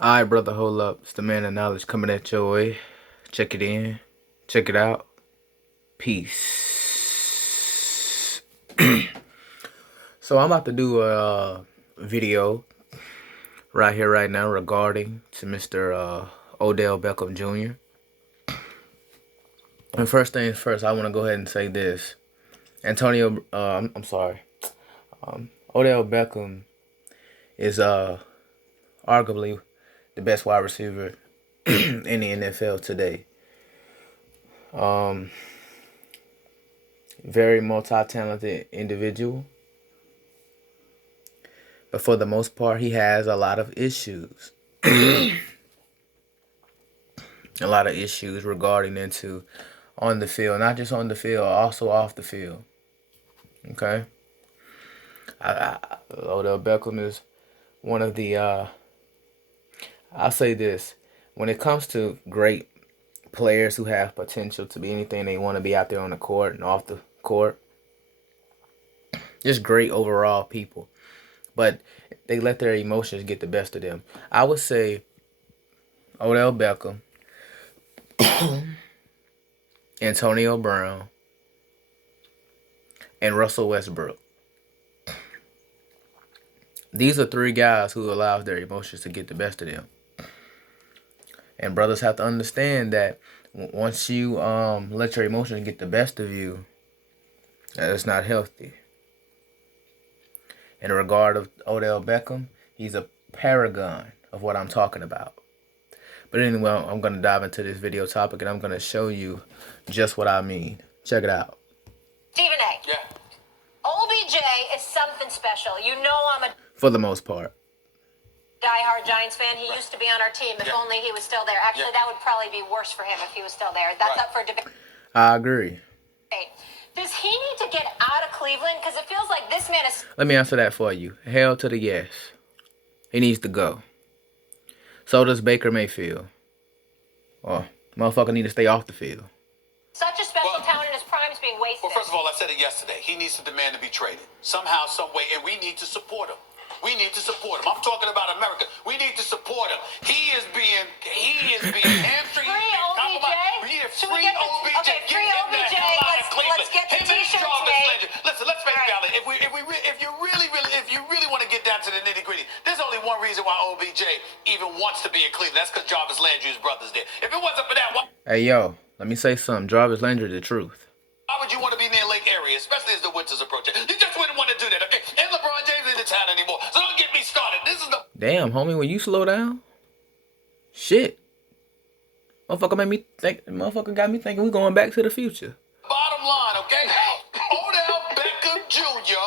Alright, brother, hold up. It's the man of knowledge coming at your way. Check it in. Check it out. Peace. So I'm about to do a video right here, right now, regarding to Mr. Odell Beckham Jr. And first things first, I want to go ahead and say this. I'm sorry. Odell Beckham is arguably the best wide receiver in the NFL today. Very multi-talented individual. But for the most part, he has a lot of issues. A lot of issues regarding into on the field. Not just on the field, also off the field. Okay? Odell Beckham is one of the, I'll say this. When it comes to great players who have potential to be anything they want to be out there on the court and off the court, just great overall people. But they let their emotions get the best of them. I would say Odell Beckham, Antonio Brown, and Russell Westbrook. These are three guys who allow their emotions to get the best of them. And brothers have to understand that once you let your emotions get the best of you, that's not healthy. In regard of Odell Beckham, he's a paragon of what I'm talking about. But anyway, I'm going to dive into this video topic and I'm going to show you just what I mean. Check it out. Stephen A. Yeah. OBJ is something special. You know I'm a For the most part. diehard Giants fan. He used to be on our team. If only he was still there. Actually, that would probably be worse for him if he was still there. That's up for debate. I agree. Does he need to get out of Cleveland? Because it feels like this man is... Let me answer that for you. Hell to the yes. He needs to go. So does Baker Mayfield. Or motherfucker need to stay off the field. such a special talent in his prime is being wasted. Well, first of all, I said it yesterday. He needs to demand to be traded somehow, some way, and we need to support him. We need to support him. I'm talking about America. We need to support him. He is being hamstringed. Free OBJ? Yeah, Should free we get OBJ. okay, free Get him OBJ. the hell out of Cleveland. Let's get the Him and t-shirts Jarvis made. Landry. Listen, let's face it, Valley. If you really want to get down to the nitty gritty, there's only one reason why OBJ even wants to be in Cleveland. That's because Jarvis Landry's brother's there. If it wasn't for that, why Hey, yo, let me say something. Jarvis Landry, the truth. would you want to be near Lake area, especially as the winter's approaching? You just wouldn't want to do that, okay? And LeBron James isn't in town anymore, so don't get me started. This is the Damn, homie, when you slow down, shit. Motherfucker got me thinking we going back to the future. bottom line, okay? Odell Beckham Jr.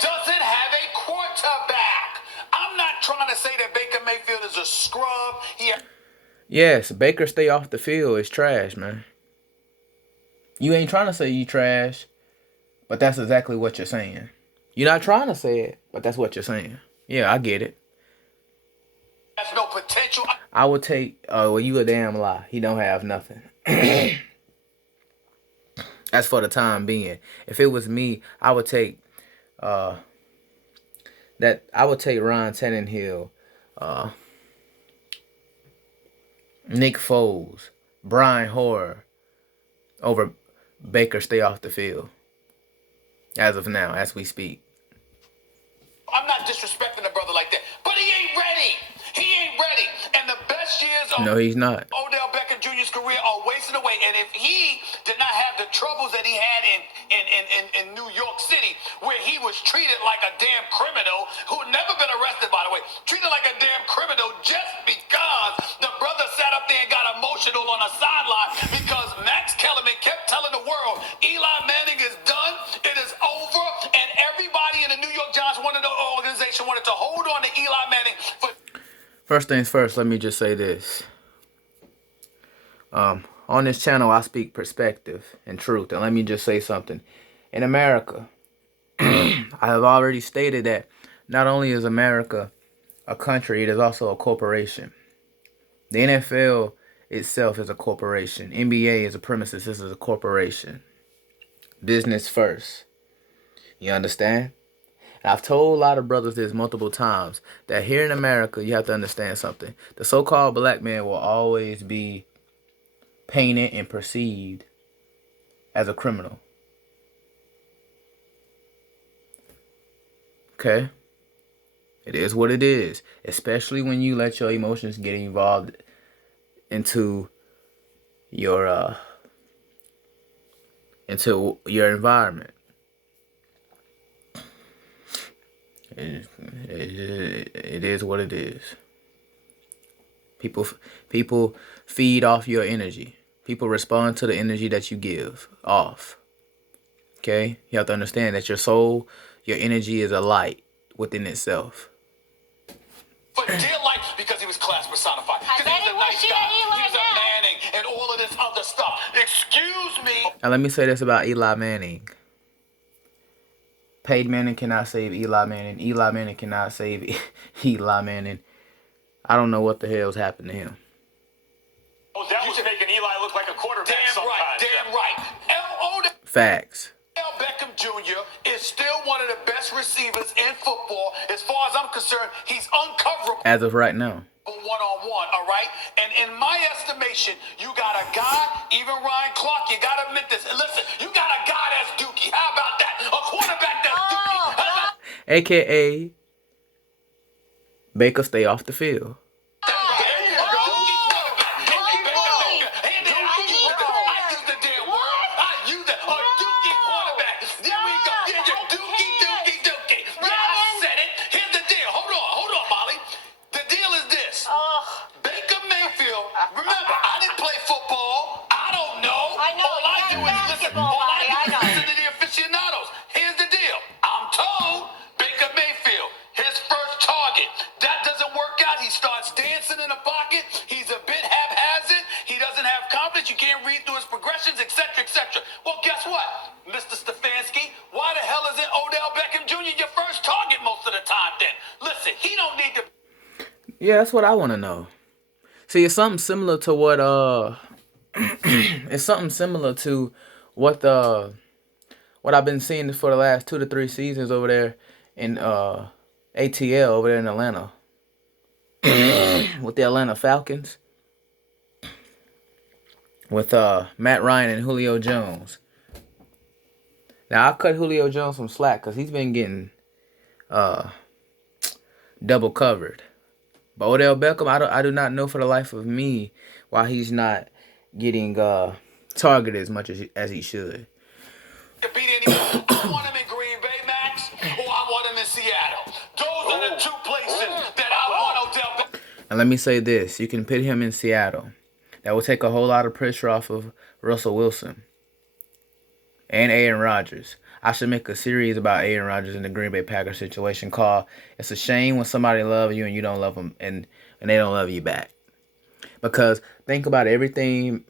doesn't have a quarterback. I'm not trying to say that Baker Mayfield is a scrub. Yes, Baker stay off the field is trash, man. You ain't trying to say you trash, but that's exactly what you're saying. You're not trying to say it, but that's what you're saying. Yeah, I get it. Has no potential. I would take, well, you a damn lie. He don't have nothing. That's for the time being. If it was me, I would take, Ryan Tannehill, Nick Foles, Brian Hoyer over Baker stay off the field. As of now, as we speak. I'm not disrespecting a brother like that, but he ain't ready. He ain't ready. And the best years of No, he's not. Odell Beckham Jr.'s career are wasting away. And if he did not have the troubles that he had in New York City, where he was treated like a damn criminal, who had never been arrested, by the way, treated like a damn criminal just because the brother sat up there and got emotional on a sideline because Max Kellerman kept telling the world, Eli Manning is done, it is over, and everybody in the New York Giants organization wanted to hold on to Eli Manning for... First things first, let me just say this. On this channel, I speak perspective and truth. And let me just say something. In America, I have already stated that not only is America a country, it is also a corporation. The NFL itself is a corporation. NBA is a premises. This is a corporation. Business first. You understand? And I've told a lot of brothers this multiple times, that here in America, you have to understand something. The so-called black man will always be painted and perceived as a criminal. Okay? It is what it is. Especially when you let your emotions get involved into your environment. It is what it is. People feed off your energy. People respond to the energy that you give off. Okay? You have to understand that your soul, your energy is a light within itself. But dear life, because he was class personified. Because he was a nice guy. He was a Manning and all of this other stuff. Excuse me. Now let me say this about Eli Manning. Peyton Manning cannot save Eli Manning. Eli Manning cannot save Eli Manning. I don't know what the hell's happened to him. Oh, that was making Eli look like a quarterback sometimes. Damn right. Facts. Odell Beckham Jr. is still one of the best receivers in football. As far as I'm concerned, he's uncoverable. As of right now. One-on-one, all right? And in my estimation, you got a guy, even Ryan Clark, you got to admit this. And listen, you got a guy that's dookie. How about that? A quarterback that's dookie. AKA Baker, stay off the field. You can't read through his progressions, etc., etc. Well, guess what, Mr. Stefanski? Why the hell isn't Odell Beckham Jr. your first target most of the time then? Listen, he don't need to... Yeah, that's what I want to know. See, it's something similar to what, it's something similar to what I've been seeing for the last 2 to 3 seasons over there in, ATL over there in Atlanta. With the Atlanta Falcons. With Matt Ryan and Julio Jones. Now I cut Julio Jones some slack because he's been getting double covered. But Odell Beckham, I do not know for the life of me why he's not getting targeted as much as he should. I want him in Green Bay, Max, or I want him in Seattle. Those are the 2 places that I want Odell Beckham. And let me say this: you can put him in Seattle. That will take a whole lot of pressure off of Russell Wilson and Aaron Rodgers. I should make a series about Aaron Rodgers in the Green Bay Packers situation called "It's a Shame When Somebody Loves You and You Don't Love Them and they Don't Love You Back." Because think about everything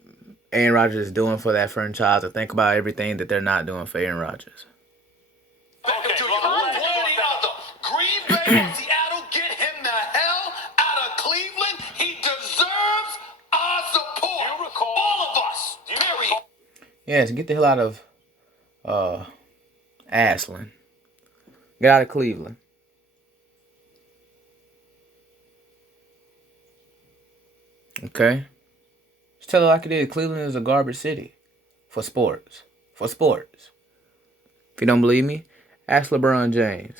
Aaron Rodgers is doing for that franchise, and think about everything that they're not doing for Aaron Rodgers. Okay, Green Bay or Seattle, get him the hell out of Cleveland. He deserves our support. Do you recall? All of us. Period. Yes, get the hell out of Ashland. Get out of Cleveland. Okay? Just tell it like it is. Cleveland is a garbage city for sports. For sports. If you don't believe me, ask LeBron James.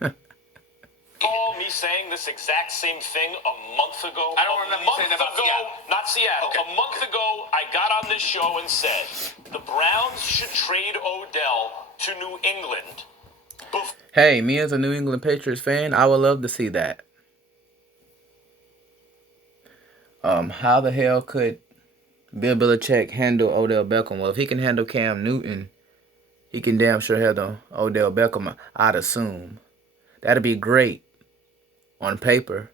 Recall me saying this exact same thing a month ago? I don't remember you saying that about Seattle. Not Seattle. Okay. A month ago, I got on this show and said the Browns should trade Odell to New England. Hey, me as a New England Patriots fan, I would love to see that. How the hell could Bill Belichick handle Odell Beckham? Well, if he can handle Cam Newton, he can damn sure handle Odell Beckham, I'd assume. That'd be great on paper.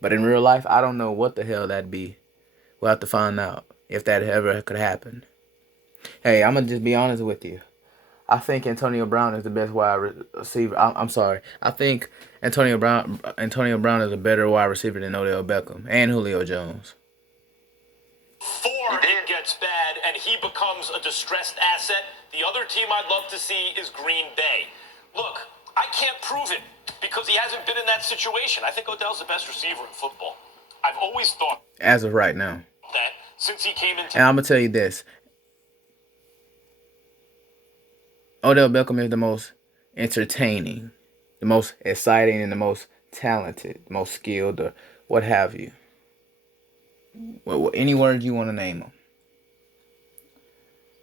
But in real life, I don't know what the hell that'd be. We'll have to find out if that ever could happen. Hey, I'm going to just be honest with you. I think Antonio Brown is the best wide receiver. I'm sorry. I think Antonio Brown is a better wide receiver than Odell Beckham and Julio Jones. Before it gets bad and he becomes a distressed asset, the other team I'd love to see is Green Bay. Look, I can't prove it because he hasn't been in that situation. I think Odell's the best receiver in football. I've always thought As of right now. that since he came into. And I'm going to tell you this. Odell Beckham is the most entertaining, the most exciting, and the most talented, most skilled, or what have you. Well, any word you want to name him.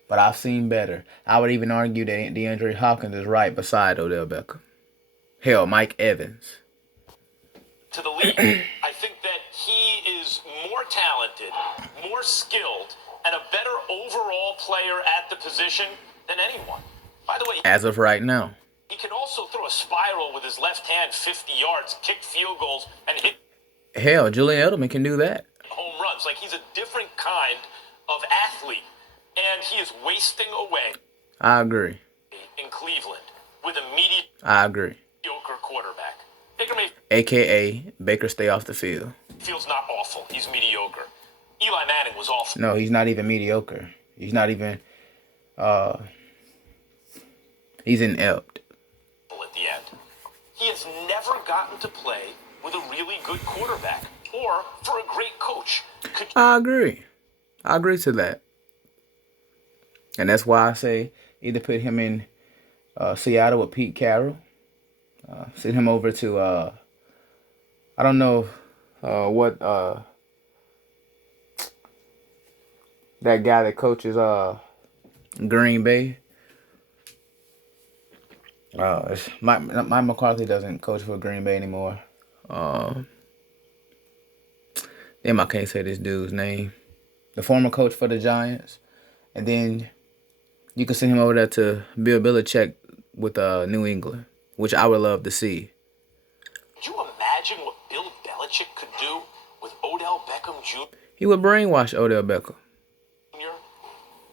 But I've seen better. I would even argue that DeAndre Hopkins is right beside Odell Beckham. Hell, Mike Evans. To the league, I think that he is more talented, more skilled, and a better overall player at the position than anyone. By the way, As of right now. he can also throw a spiral with his left hand 50 yards, kick field goals, and hit Hell, Julian Edelman can do that. home runs. Like, he's a different kind of athlete, and he is wasting away I agree. in Cleveland with a I agree. mediocre quarterback. Baker AKA Baker stay off the field. Mayfield's not awful. He's mediocre. Eli Manning was awful. No, he's not even mediocre. He's not even he's inept. At the end, he has never gotten to play with a really good quarterback or for a great coach. I agree. I agree to that. And that's why I say either put him in Seattle with Pete Carroll. Send him over to I don't know what that guy that coaches Green Bay. Mike McCarthy doesn't coach for Green Bay anymore. Damn, I can't say this dude's name. The former coach for the Giants. And then you can send him over there to Bill Belichick with New England, which I would love to see. Could you imagine what Bill Belichick could do with Odell Beckham Jr. He would brainwash Odell Beckham.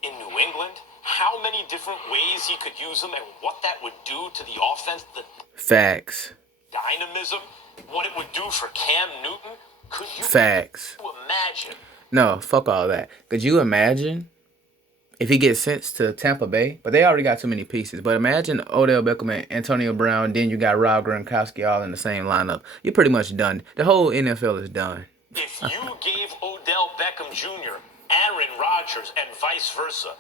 in New England? How many different ways he could use him and what that would do to the offense, the Facts. dynamism, what it would do for Cam Newton? Could you Facts. imagine? No, fuck all that. Could you imagine if he gets sent to Tampa Bay? But they already got too many pieces. But imagine Odell Beckham and Antonio Brown, then you got Rob Gronkowski all in the same lineup. You're pretty much done. The whole NFL is done. If you gave Odell Beckham Jr., Aaron Rodgers, and vice versa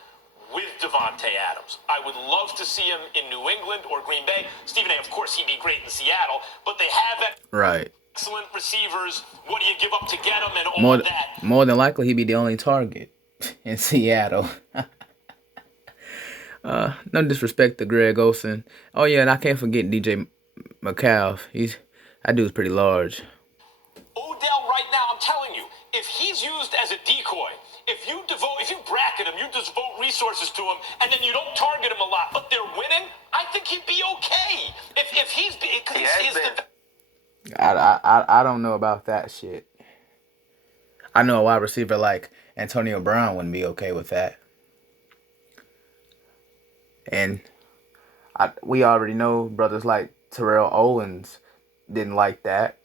with Devontae Adams, I would love to see him in New England or Green Bay. Stephen A., of course, he'd be great in Seattle, but they have Right. excellent receivers. What do you give up to get them and all of that? More than likely, he'd be the only target in Seattle. No disrespect to Greg Olsen. Oh, yeah, and I can't forget DJ McCall. That dude's pretty large. Odell right now, I'm telling you, if he's used as a decoy, if you bracket him, you devote resources to him, and then you don't target him a lot, but they're winning, I think he'd be okay. If he's because he's the I don't know about that shit. I know a wide receiver like Antonio Brown wouldn't be okay with that. And we already know brothers like Terrell Owens didn't like that.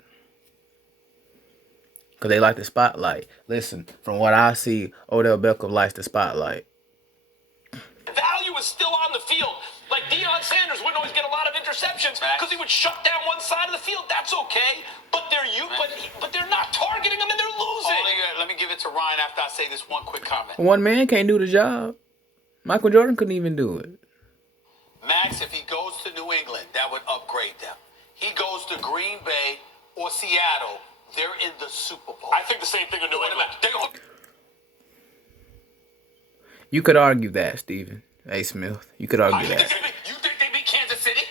Because they like the spotlight. Listen, from what I see, Odell Beckham likes the spotlight. value is still on the field. Like Deion Sanders wouldn't always get a lot of interceptions because he would shut down one side of the field. That's okay, but they're not targeting him and they're losing. Let me give it to Ryan after I say this one quick comment. One man can't do the job. Michael Jordan couldn't even do it. Max, if he goes to New England, that would upgrade them. He goes to Green Bay or Seattle, they're in the Super Bowl. I think the same thing in New England. You could argue that, Stephen A. Smith. You could argue that. You think they beat Kansas City?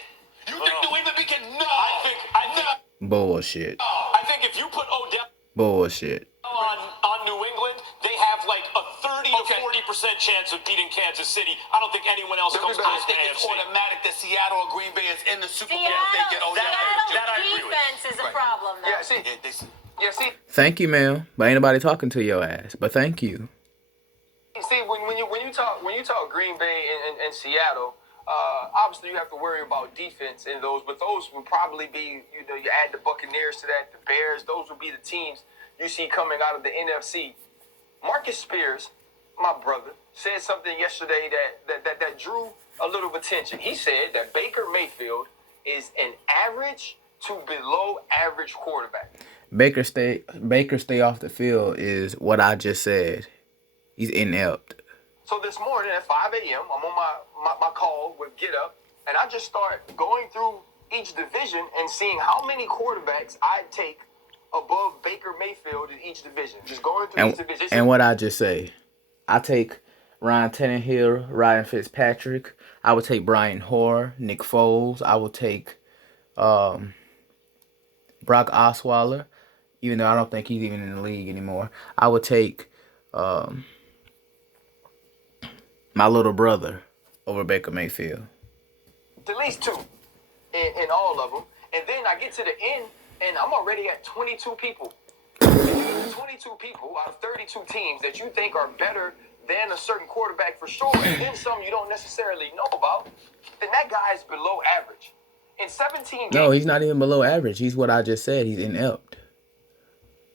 You think New England beat Kansas? No. I think Bullshit. I think if you put Odell Bullshit. on New England, they have like a 30 to 40% chance of beating Kansas City. I don't think anyone else comes I close to think it's AFC. automatic that Seattle or Green Bay is in the Super Bowl if they get Seattle's Odell. that I agree with. defense is a problem, though. See, Thank you, ma'am. But ain't nobody talking to your ass. But thank you. See, when you talk Green Bay and Seattle, obviously you have to worry about defense in those, but those would probably be, you add the Buccaneers to that, the Bears, those would be the teams you see coming out of the NFC. Marcus Spears, my brother, said something yesterday that drew a little attention. He said that Baker Mayfield is an average to below average quarterback. Baker stay off the field is what I just said. He's inept. So this morning at 5 a.m., I'm on my call with Get Up, and I just start going through each division and seeing how many quarterbacks I'd take above Baker Mayfield in each division. Just going through each division. And what I just say, I take Ryan Tannehill, Ryan Fitzpatrick. I would take Brian Hoyer, Nick Foles. I would take Brock Osweiler, even though I don't think he's even in the league anymore. I would take my little brother over Baker Mayfield. At least two in all of them. And then I get to the end, and I'm already at 22 people. 22 people out of 32 teams that you think are better than a certain quarterback for sure, and then some you don't necessarily know about, then that guy is below average. In 17 games... No, he's not even below average. He's what I just said. He's inept.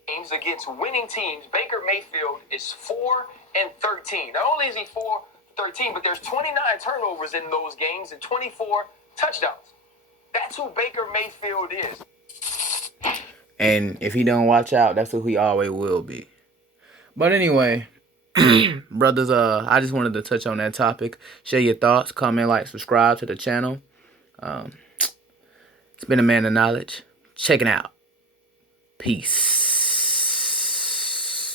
Games against winning teams, Baker Mayfield is 4-13. Not only is he 4-13, but there's 29 turnovers in those games and 24 touchdowns. That's who Baker Mayfield is. And if he don't watch out, that's who he always will be. But anyway, brothers, I just wanted to touch on that topic. Share your thoughts, comment, like, subscribe to the channel. It's been a man of knowledge. Checking out. Peace.